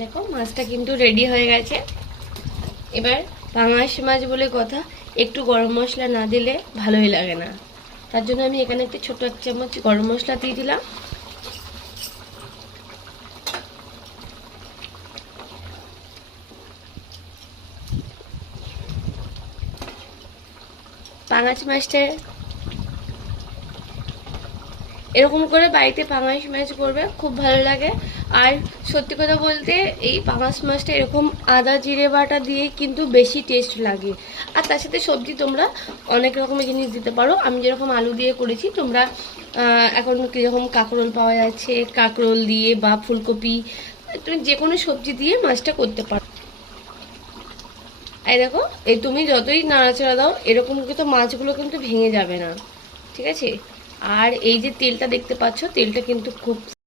দেখো মাছটা কিন্তু রেডি হয়ে গেছে। এবার পাঙাশ মাছ বলে কথা, একটু গরম মশলা না দিলে ভালোই লাগে না। তার জন্য আমি এখানে একটা ছোট 1 চামচ গরম মশলা দিয়ে দিলাম। পাঙাশ মাছটা এরকম করে বাড়িতে পাঙাশ মাছ করবে, খুব ভালো লাগে। আর সত্যি কথা বলতে এই পাঙাশ মাছটা এরকম আদা জিরে বাটা দিয়ে কিন্তু বেশি টেস্ট লাগে। আর তার সাথে সবজি তোমরা অনেক রকমের জিনিস দিতে পারো। আমি যেরকম আলু দিয়ে করেছি, তোমরা এখন কীরকম কাঁকরোল পাওয়া যাচ্ছে, কাঁকরোল দিয়ে বা ফুলকপি, তুমি যে কোনো সবজি দিয়ে মাছটা করতে পারো। এই দেখো, এই তুমি যতই নাড়াচাড়া দাও এরকম কিন্তু মাছগুলো কিন্তু ভেঙে যাবে না, ঠিক আছে। আর এই যে তেলটা দেখতে পাচ্ছ, তেলটা কিন্তু খুব